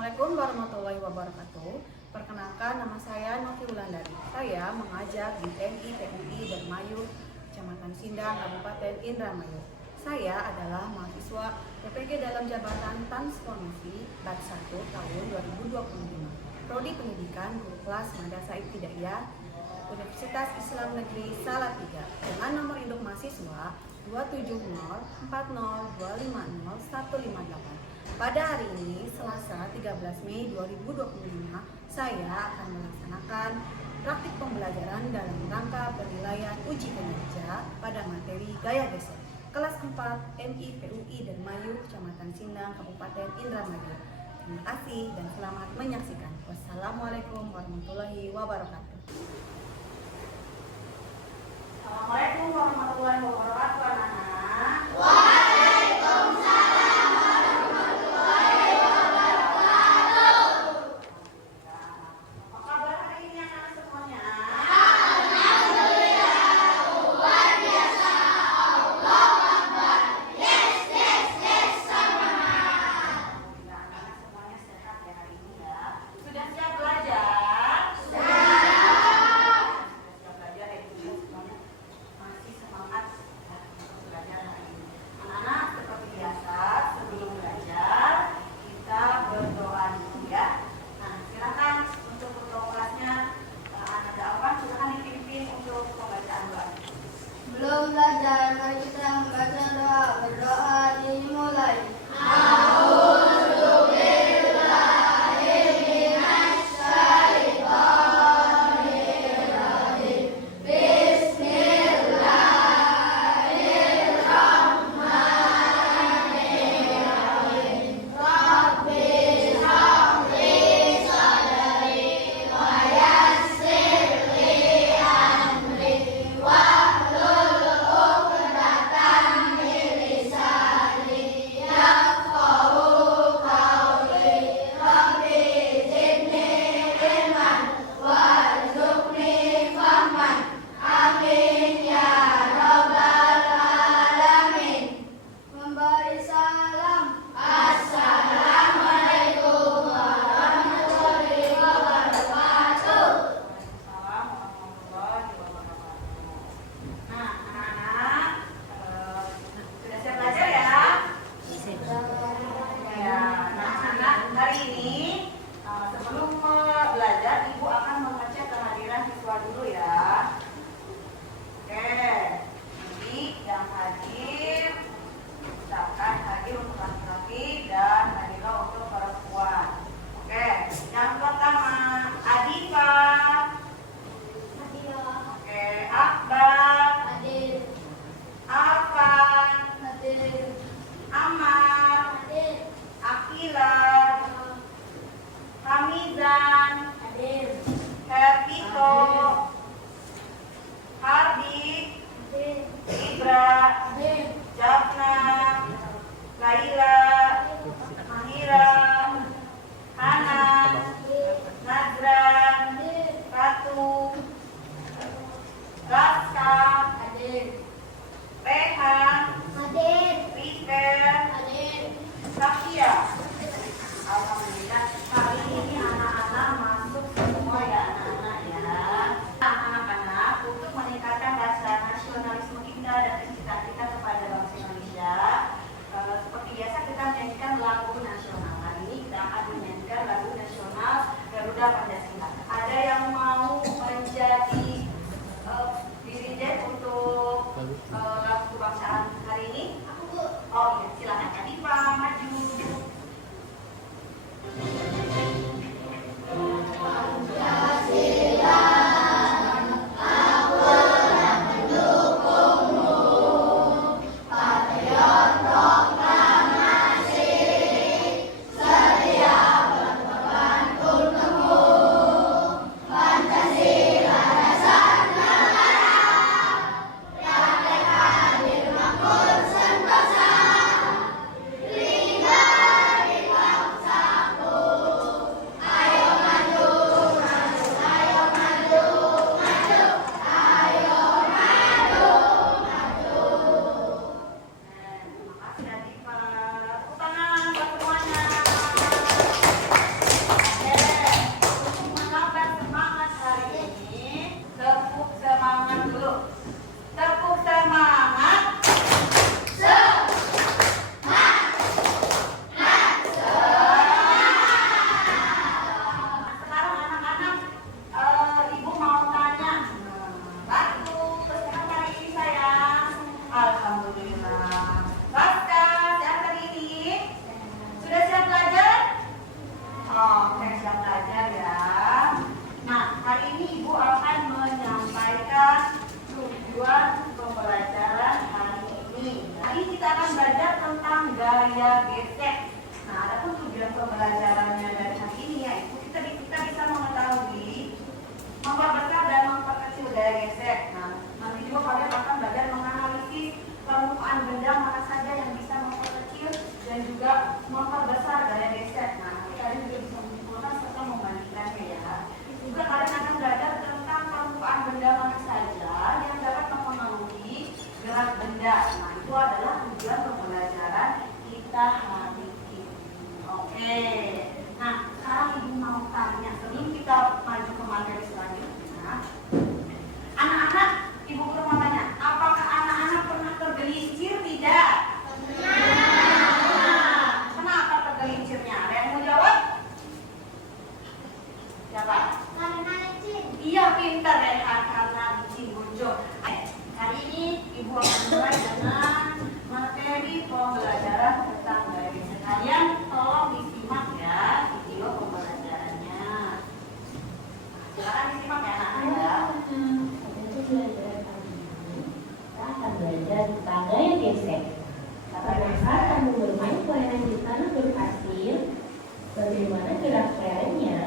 Assalamualaikum warahmatullahi wabarakatuh. Perkenalkan, nama saya Novi Wulandari. Saya mengajar di TNI PUI Dermayu, Kecamatan Sindang, Kabupaten Indramayu. Saya adalah mahasiswa PPG dalam jabatan Transformasi Bat 1 tahun 2025. Prodi Pendidikan Guru Kelas Madrasah Ibtidaiyah Universitas Islam Negeri Salatiga dengan nomor induk mahasiswa 27040250158. Pada hari ini, Selasa 13 Mei 2025, saya akan melaksanakan praktik pembelajaran dalam rangka penilaian uji kinerja pada materi Gaya Geser kelas 4 MI PUI Dermayu, Kecamatan Sindang, Kabupaten Indramayu. Terima kasih dan selamat menyaksikan. Wassalamualaikum warahmatullahi wabarakatuh. Assalamualaikum warahmatullahi wabarakatuh, anak-anak. Waalaikumsalam warahmatullahi wabarakatuh. Apa kabar hari ini anak-anak semuanya? Alhamdulillah, luar biasa. Allah Akbar. Yes, semangat. Anak-anak semuanya sehat ya hari ini ya. Sudah siap belajar? Sudah. Siap belajar ya, semuanya masih semangat ya untuk belajar hari ini. Anak-anak seperti biasa sebelum belajar kita berdoa dulu ya. Nah silakan untuk ketua kelasnya ada apa? Silakan dipimpin untuk pembacaan doa. Belum belajar, mari kita membaca doa. Berdoa dimulai. Memberi salam. Assalamualaikum warahmatullahi wabarakatuh. Waalaikumsalam warahmatullahi wabarakatuh. Nah anak-anak sudah siap belajar ya? Ya, nah anak hari ini sebelum belajar ibu akan mengecek kehadiran siswa dulu ya. Oke, jadi yang hadir ucapkan hadir untuk laki-laki dan hadirlah untuk perempuan. Oke, yang pertama Adifa. Oke, Akbar, Hadir. Afan, Hadir. Amar, Hadir. Akila, Hamizan, Hadir. Hervito, Hardi, Hadir. Ibra, Hadir. Jafna, Laila, Mahira, Hanan, Nazran, Hadir. Ratu, Raska, Hadir. Rehan, Hadir. River, Hadir. Safia. Alhamdulillah hari ini anak-anak masuk semua ya anak-anak ya. Nah, anak-anak untuk meningkatkan rasa nasionalisme kita dan cinta kita kepada bangsa Indonesia, seperti biasa kita menyanyikan lagu nasional. Hari ini kita akan menyanyikan lagu nasional Garuda Pancasila. Ada yang mau menjadi dirijen untuk lagu kebangsaan hari ini? Aku, Bu. Oh iya, silakan Kak Diva maju. gaya gesek. Nah, adapun tujuan pembelajarannya dari hari ini yaitu kita bisa mengetahui memperbesar dan memperkecil gaya gesek. Nah, nanti juga kalian akan belajar menganalisis permukaan benda mana saja yang bisa memperkecil dan juga memperbesar gaya gesek. Nah, nanti kalian juga bisa menyimpulkan serta membandingkannya ya. Juga kalian akan belajar tentang permukaan benda mana saja yang dapat mempengaruhi gerak benda. Nah, itu adalah tujuan pembelajaran kita hari ini. Oke. Nah, sekarang Ibu mau tanya sebelum kita maju ke materi selanjutnya. Anak-anak, Ibu guru mau tanya, apakah anak-anak pernah tergelincir tidak? Pernah. Kenapa tergelincirnya? Ada yang mau jawab? Siapa? Karena licin. Iya, pintar Rehan, karena licin bojo. Hari ini Ibu akan mulai dengan materi pembelajaran tentang gaya gesek. Kalian tolong disimak ya video pembelajarannya. Silakan disimak ya anak-anak ya. Kita akan belajar tentang gaya gesek. Apakah kamu bermain kelereng di tanah berpasir? Bagaimana gerak kelerengnya?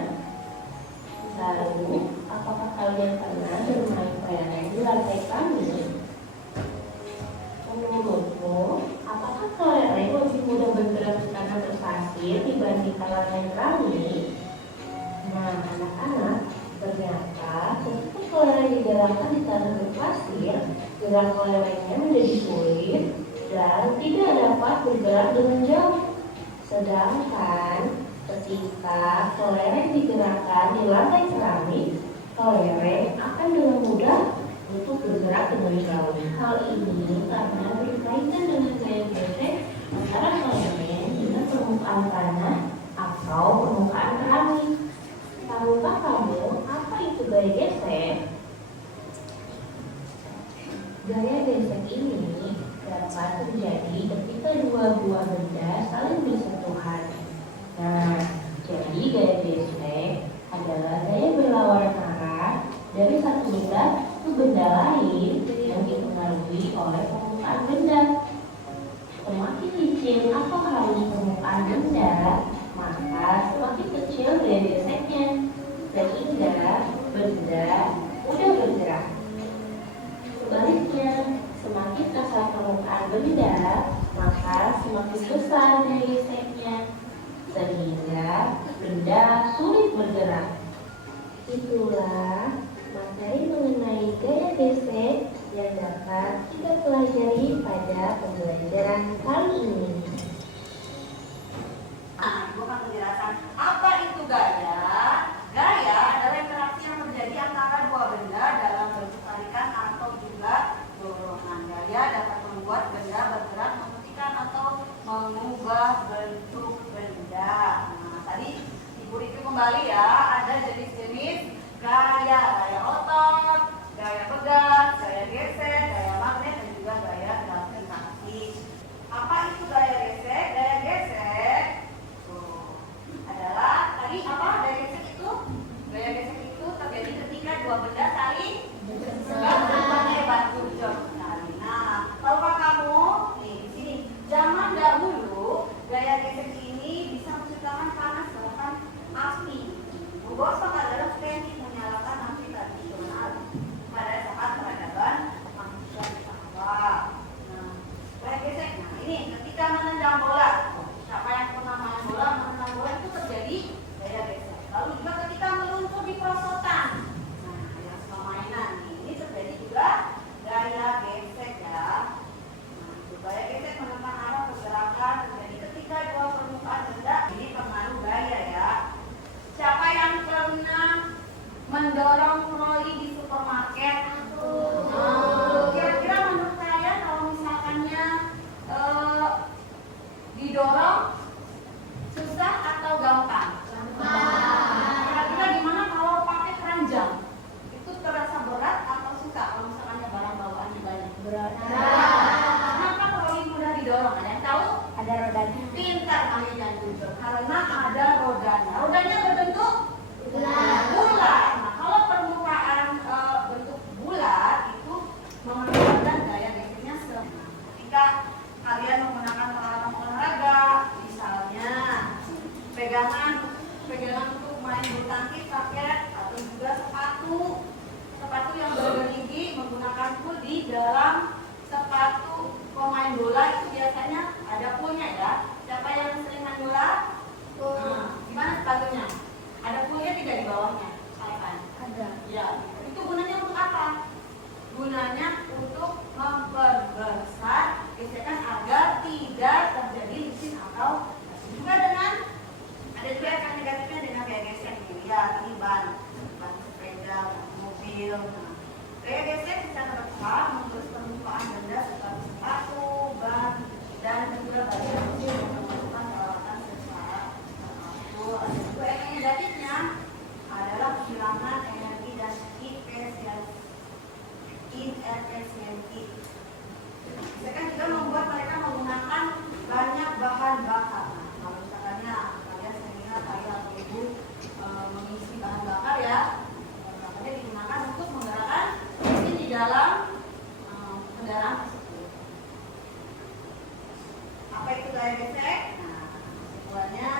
Lalu, apakah kalian pernah bermain kelereng di lantai kami? Menurutmu, apakah kelereng lebih mudah bergerak di tanah berpasir dibandingkan lantai kami? Nah, anak-anak, ternyata ketika kelereng digerakkan di tanah berpasir, gerak kelerengnya menjadi sulit dan tidak dapat bergerak dengan jauh. Sedangkan ketika kelereng digerakkan di lantai keramik, kelereng akan dengan mudah untuk bergerak dengan jauh. Hal ini karena berkaitan dengan gaya gesek antara kelereng dengan permukaan tanah atau permukaan keramik. Tahukah kamu apa itu gaya gesek? Gaya gesek ini dapat terjadi ketika dua buah benda saling bersentuhan. Nah, jadi gaya gesek adalah gaya berlawanan arah dari satu benda ke benda lain yang dipengaruhi oleh permukaan benda. Semakin licin atau halus permukaan benda, maka semakin kecil gaya geseknya, sehingga benda mudah bergerak. Sebaliknya, semakin kasar permukaan benda, maka semakin besar gaya geseknya, sehingga benda sulit bergerak. Itulah materi mengenai gaya gesek yang dapat kita pelajari pada pembelajaran kali ini. Nah, Ibu akan menjelaskan apa itu gaya. Gaya adalah interaksi yang terjadi antara dua benda dalam bentuk tarikan atau juga dorongan. Gaya dapat membuat benda bergerak, menghentikan atau mengubah bentuk benda. Nah, tadi Ibu review kembali ya, ada jenis-jenis gaya, gaya otot, gaya pegas, gaya gesek, gaya magnet, dan juga gaya gravitasi. Apa itu gaya gesek? Gaya gesek adalah tadi apa? Gaya gesek itu? Gaya gesek itu terjadi ketika dua benda saling batu jok. Nah, tahukah kamu? Nih di sini, zaman dahulu gaya gesek ini bisa menciptakan panas bahkan api. Ada punya ya. Siapa yang sering main bola? Gimana sepatunya? Ada punya tidak di bawahnya? Silakan. Ada. Ya, itu gunanya untuk apa? Gunanya untuk memperbesar gesekan agar tidak terjadi licin atau juga dengan ada juga efek negatifnya dengan gaya gesek nih. Ya, ini ban sepeda, mobil. Gaya gesek secara bertahap mengurus permukaan benda seperti sepatu, ban, dan juga bagian mesin yang memerlukan perawatan secara teratur. Ada juga efek negatifnya adalah kehilangan energi dan inefisiensi. Misalkan juga membuat mereka menggunakan banyak bahan bakar. Nah, kalau misalkannya kalian sehingga kalian atau ibu mengisi bahan bakar ya, bakarnya digunakan untuk menggerakkan mesin di dalam kendaraan tersebut. Apa itu gaya gesek? Nah, kesimpulannya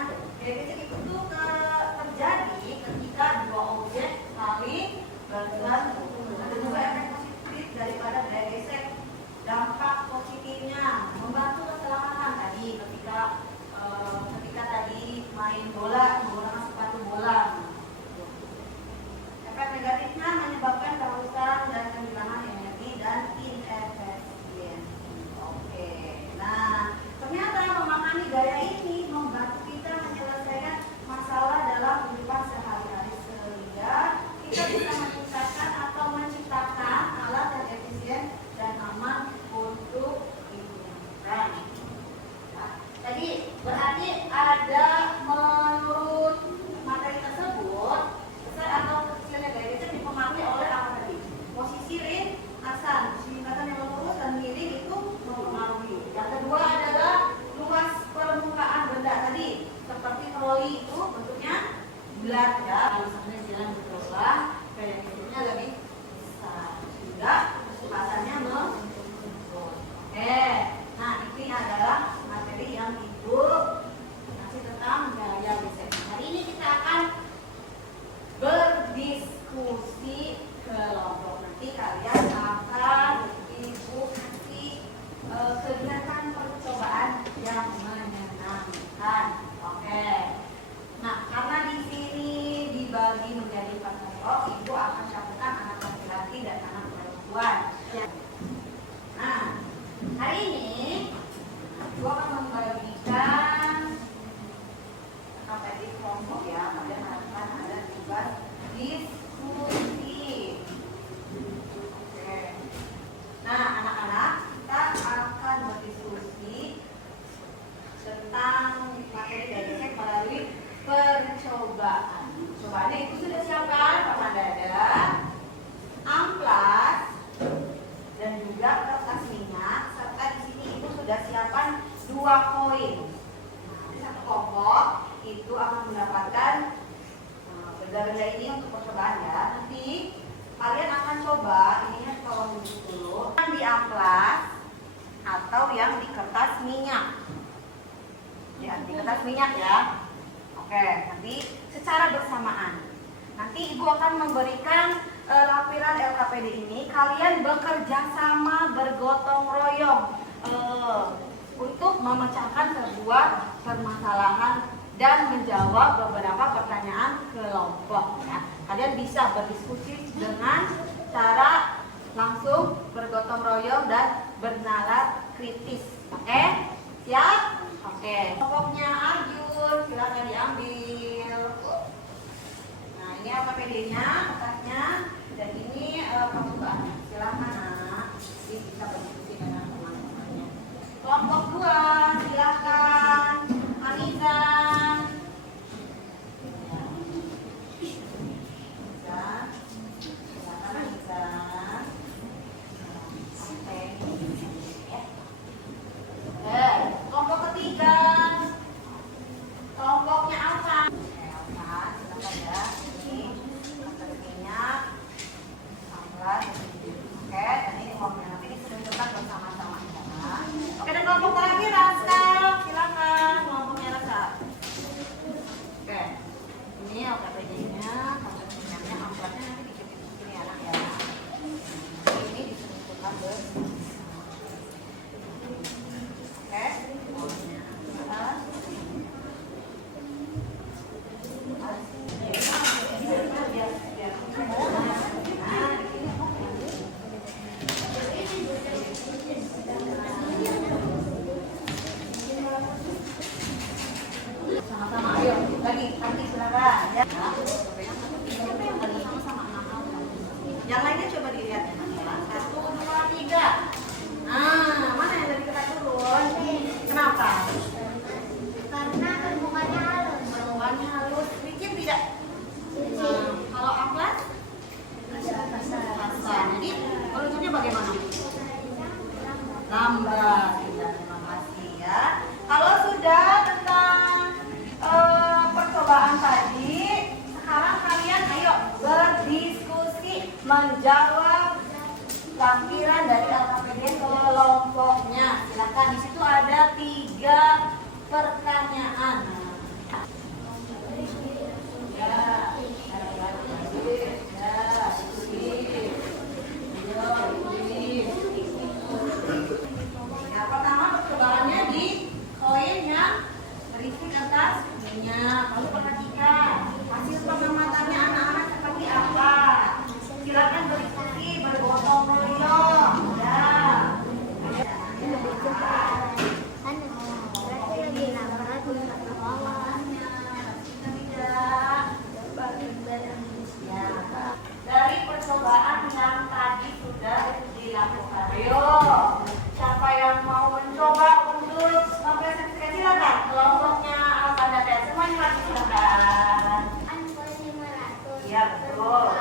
gaya gesek itu terjadi ketika dua objek saling bergerak. Ada juga efek positif daripada gaya gesek. Dampak positifnya membantu keselamatan tadi ketika tadi main bola menggunakan sepatu bola. Efek negatifnya menyebabkan kehausan dan kehilangan energi dan inefisiensi. Oke. Nah, ternyata memahami gaya ini membantu kita menyelesaikan masalah dalam kehidupan sehari-hari sehingga kita bisa meningkatkan atau menciptakan alat yang efisien dan aman untuk digunakan. Nah, tadi berarti ada menurut materi tersebut besar atau kecilnya gaya gesek dipengaruhi oleh apa tadi? Posisi lintasan, lintasan yang lurus dan miring itu mempengaruhi. Yang kedua adalah luas permukaan benda tadi, seperti troli itu bentuknya bulat ya, misalnya jalan bergerak, gaya geseknya lebih besar sehingga kecepatannya menurun. Nah ini adalah materi yang ibu kasih tentang gaya gesek. Hari ini kita akan berdiskusi kelompok. Nanti kalian akan ibu kasih kegiatan percobaan yang menyenangkan. Oke. Nah karena di sini dibagi menjadi 4 kelompok, ibu akan catatkan anak laki-laki dan anak perempuan. Ya. Nah, hari ini ibu akan membagikan KPD kelompok ya. Kalian akan ada tugas diskusi. Oke. Nah, anak-anak, kita akan berdiskusi tentang materi gaya gesek melalui percobaan. Percobaannya itu sudah siapkan papan dada, amplas, dan juga kertas minyak, serta di sini ibu sudah siapkan 2 koin. Nah, satu kelompok itu akan mendapatkan benda-benda ini untuk percobaan ya. Nanti kalian akan coba ininya tolong duduk dulu, yang di amplas atau yang di kertas minyak. Ya, di kertas minyak ya. Oke, nanti secara bersamaan. Nanti ibu akan memberikan lampiran LKPD ini. Kalian bekerja sama bergotong royong untuk memecahkan sebuah permasalahan dan menjawab beberapa pertanyaan kelompok. Ya. Kalian bisa berdiskusi dengan cara langsung bergotong royong dan bernalar kritis. Oke? Siap? Oke. Kelompoknya Arjun, silakan diambil. Nah, ini LKPD-nya, kertasnya, dan ini percobaan. Silakan nak, jadi bisa berdiskusi dengan teman-temannya. Kelompok 2, silakan. Anizan. Silakan Anizan. Oke. Sama-sama, ayo. Lagi, nanti silakan. Ya. Siapa yang bagi sama anak-anak? Yang lainnya coba dilihat ya. 1, 2, 3. Nah, mana yang dari kita turun? Kenapa? Karena permukaannya halus. Permukaannya halus. Licin tidak? Kalau amplas? Kasar. Jadi, meluncurnya bagaimana? Lambat. Ya, terima kasih ya. Kalau sudah tentang percobaan tadi, sekarang kalian ayo berdiskusi menjawab lampiran dari LKPD kelompoknya. Silakan, di situ ada 3 pertanyaan. Yang pertama percobaannya di koin yang berisi kertas minyak. Lalu perhatikan hasil pengamatannya anak-anak seperti apa. Silakan berdiskusi bergotong royong. Ya. Dari percobaan yang tadi sudah dilakukan. Ayo, siapa yang mau mencoba untuk mempresentasikan, silakan. Kelompoknya Alfanda semuanya lagi silakan. Iya betul.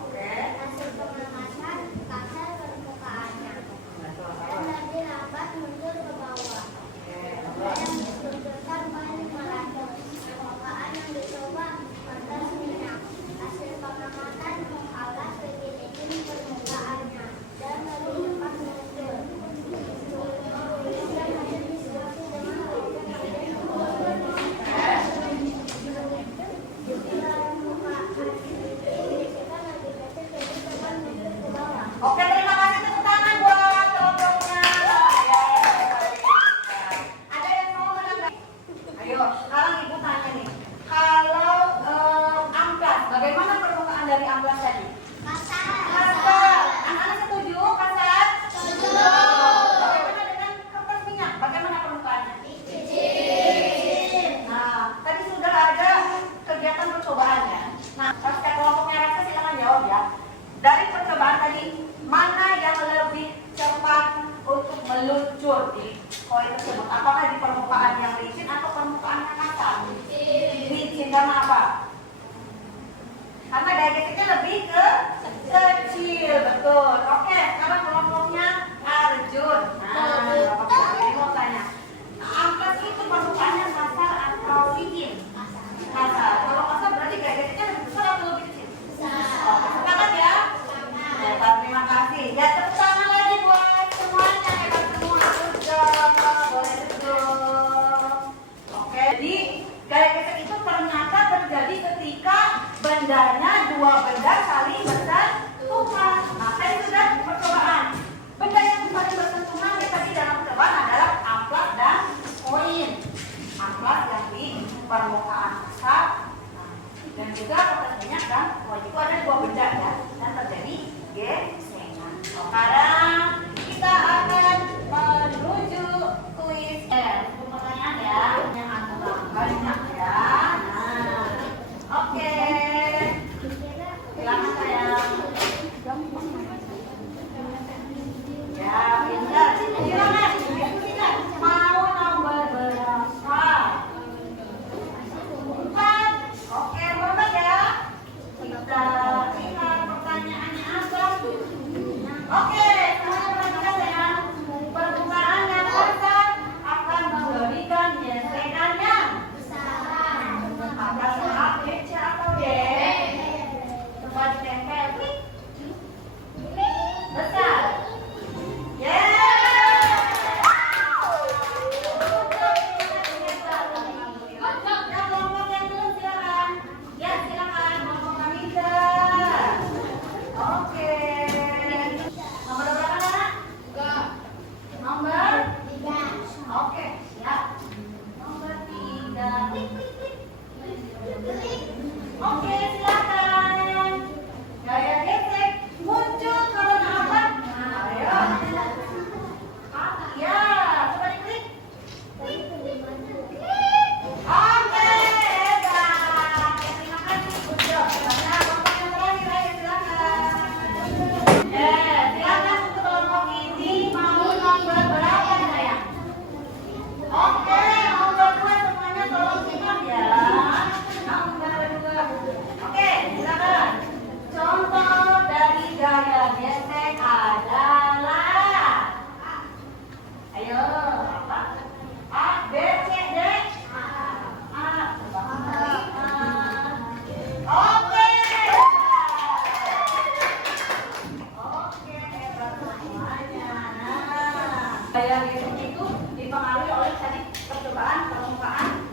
Oke. Hasil pengamatan kasar permukaannya. Betul. Dan lebih lambat mundur ke bawah. Yang ditunjukkan paling merata. Permukaan yang dicoba kertas minyak. Hasil pengamatan mengalas begini permukaannya dan lebih cepat mundur. Kemudian hasil diskusi dengan Oke, terima kasih, tepuk tangan buat kelompoknya. Ya, ada yang mau menanggapi? Ayo, sekarang ibu tanya nih. Kalau amplas, bagaimana permukaan dari amplas tadi? Kasar. Anak-anak setuju kasar? Setuju. Bagaimana dengan kertas minyak? Bagaimana permukaannya? Licin. Nah, tadi sudah ada kegiatan percobaannya. Nah, pas kelompoknya Reksa silakan jawab ya. Dari percobaan tadi, mana yang lebih cepat untuk meluncur di koin tersebut? Apakah di permukaan yang licin atau permukaan yang kasar? Licin karena apa? Karena gaya geseknya lebih kecil, betul. Oke, sekarang kelompoknya Arjun. Nah, Bapak mau tanya, amplas itu permukaannya kasar atau licin? Kasar. Kalau kasar berarti gaya geseknya lebih besar atau lebih kecil? Oke, sepakat ya? Ya, terima kasih. Ya, tepuk tangan lagi buat semuanya, hebat semua. Sudah, boleh duduk. Oke, jadi gaya gesek itu ternyata terjadi ketika bendanya, 2 benda saling bersentuhan. Nah, tadi sudah percobaan. Benda yang saling bersentuhan yang tadi dalam percobaan adalah amplas dan koin. Amplas yang di permukaan kasar, dan juga kertas minyak dan koin itu ada 2 benda ya, dan terjadi gesekan. Sekarang kita akan menuju kuis. Pertanyaan ya, yang agak banyak ya. Nah, oke. Silakan sayang. Ya, pintar. Silakan. Diskusikan. Mau nomor berapa? 4. Oke, berapa ya? Kita lihat Oke, nomor 2 semuanya tolong simak ya. Nomor 2. Oke, silakan. Contoh dari gaya gesek adalah, ayo, apa? A, B, C, D. A. Oke. Oke, hebat semuanya. Nah, gaya gesek itu dipengaruhi oleh tadi permukaan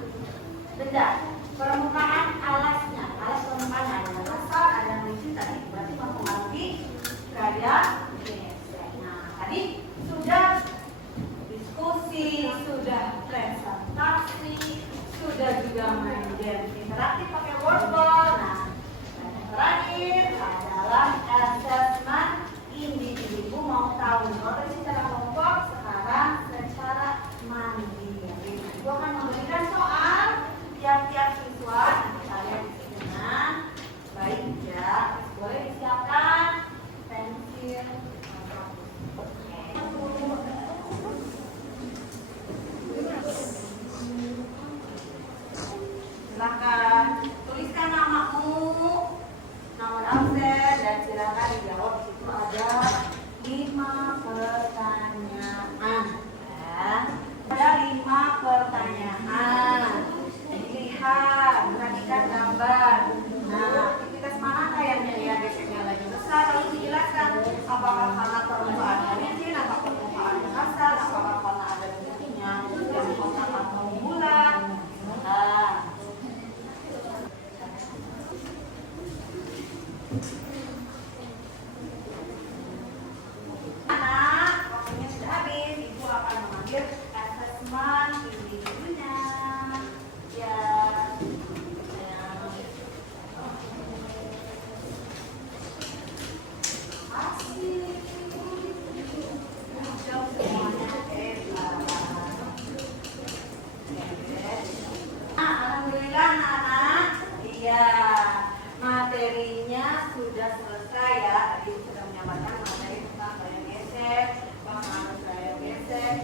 benda, permukaan alasnya, alas permukaan ada kasar, ada lucu tadi berarti mempengaruhi gaya gesek. Nah, tadi sudah diskusi, sudah presentasi, sudah juga main game interaktif pakai wordball. Nah, yang terakhir adalah assessment individu. Mau tahu kalau secara kelompok, sekarang secara mandiri. Ibu akan memberikan soal tiap-tiap siswa. Nanti kalian isinya baik ya. Boleh disiapkan pensil. Silakan tuliskan namamu, nomor absen, dan silakan dijawab. Di situ ada 5 pertanyaan. Ya. Ada 5 pertanyaan. Lihat, perhatikan gambar. Nah, aktivitas mana yang gaya geseknya lagi besar? Lalu dijelaskan apakah karena permukaannya licin, apakah permukaannya kasar, apakah karena ada bentuknya yang kotak atau bulat. Nah, anak, waktunya sudah habis. Ibu akan mengambil asesmen individunya. Ya. Asik. Jauh semuanya hebat. Alhamdulillah anak-anak. Iya, materinya sudah selesai ya. Tadi sudah menyampaikan materi tentang gaya gesek, pengaruh gaya gesek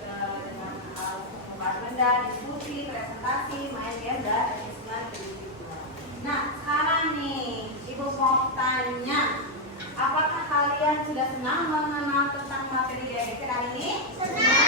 dengan permukaan benda, diskusi, presentasi, main game, dan assessment individual. Nah, sekarang nih, Ibu mau tanya, apakah kalian sudah senang mengenal tentang materi gaya gesek hari ini? Senang.